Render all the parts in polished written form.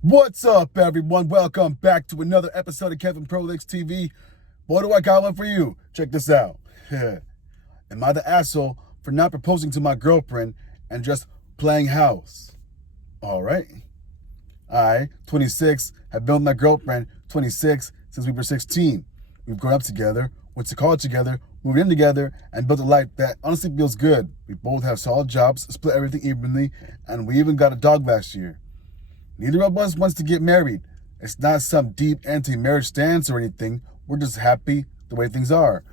What's up, everyone? Welcome back to another episode of Kevin Prolix TV. Boy, do I got one for you. Check this out. Am I the asshole for not proposing to my girlfriend and just playing house? All right. I, 26, have been with my girlfriend, 26, since we were 16. We've grown up together, went to college together, moved in together, and built a life that honestly feels good. We both have solid jobs, split everything evenly, and we even got a dog last year. Neither of us wants to get married. It's not some deep anti-marriage stance or anything. We're just happy the way things are.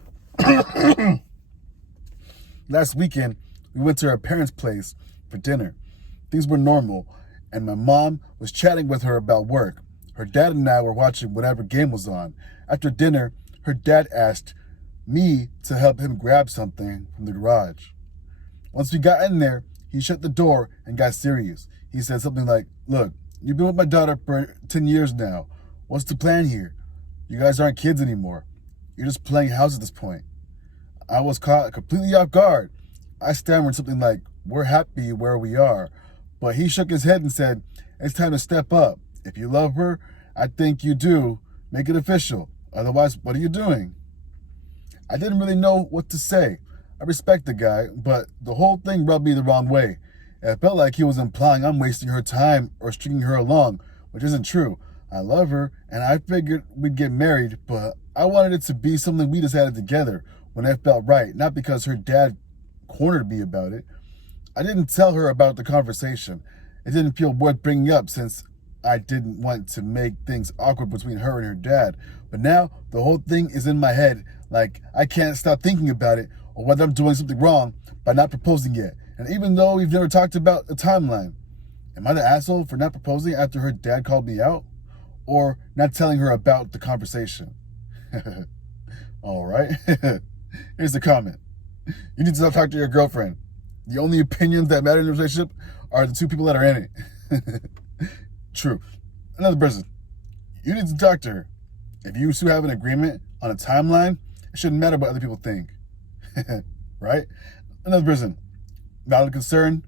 Last weekend, we went to her parents' place for dinner. Things were normal, and my mom was chatting with her about work. Her dad and I were watching whatever game was on. After dinner, her dad asked me to help him grab something from the garage. Once we got in there, he shut the door and got serious. He said something like, "Look, you've been with my daughter for 10 years now. What's the plan here? You guys aren't kids anymore. You're just playing house at this point." I was caught completely off guard. I stammered something like, "We're happy where we are." But he shook his head and said, "It's time to step up. If you love her, I think you do. Make it official. Otherwise, what are you doing?" I didn't really know what to say. I respect the guy, but the whole thing rubbed me the wrong way. It felt like he was implying I'm wasting her time or stringing her along, which isn't true. I love her, and I figured we'd get married, but I wanted it to be something we decided together when it felt right, not because her dad cornered me about it. I didn't tell her about the conversation. It didn't feel worth bringing up since I didn't want to make things awkward between her and her dad. But now the whole thing is in my head, like I can't stop thinking about it or whether I'm doing something wrong by not proposing yet. And even though we've never talked about a timeline, am I the asshole for not proposing after her dad called me out? Or not telling her about the conversation? All right. Here's the comment. You need to stop talking to your girlfriend. The only opinions that matter in a relationship are the two people that are in it. True. Another person. You need to talk to her. If you two have an agreement on a timeline, it shouldn't matter what other people think. Right? Another person. Valid concern.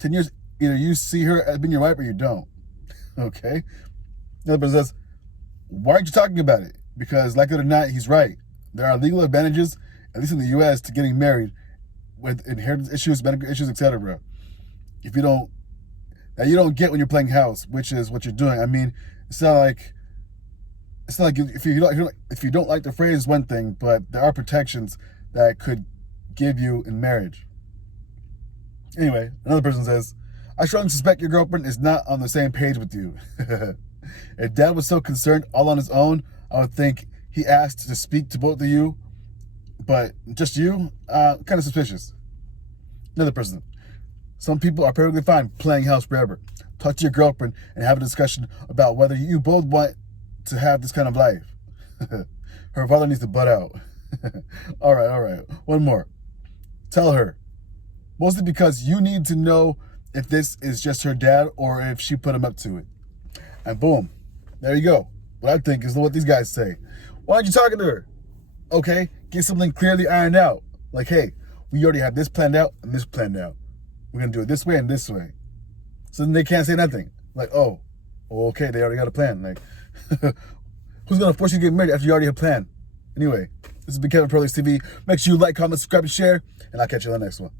10 years, either you see her as being your wife or you don't. Okay? Another person says, "Why aren't you talking about it?" Because, like it or not, he's right. There are legal advantages, at least in the U.S., to getting married with inheritance issues, medical issues, etc. That you don't get when you're playing house, which is what you're doing. I mean, it's not like if you don't like the phrase, one thing, but there are protections that could give you in marriage. Anyway, another person says, "I strongly suspect your girlfriend is not on the same page with you." If dad was so concerned all on his own, I would think he asked to speak to both of you, but just you, kind of suspicious. Another person. Some people are perfectly fine playing house forever. Talk to your girlfriend and have a discussion about whether you both want to have this kind of life. Her father needs to butt out. All right. One more. Tell her. Mostly because you need to know if this is just her dad or if she put him up to it. And boom, there you go. What I think is what these guys say. Why aren't you talking to her? Okay, get something clearly ironed out. Like, hey, we already have this planned out and this planned out. We're going to do it this way and this way. So then they can't say nothing. Like, oh, okay, they already got a plan. Like, who's going to force you to get married after you already have a plan? Anyway, this has been Kevin Prolix TV. Make sure you like, comment, subscribe, and share, and I'll catch you on the next one.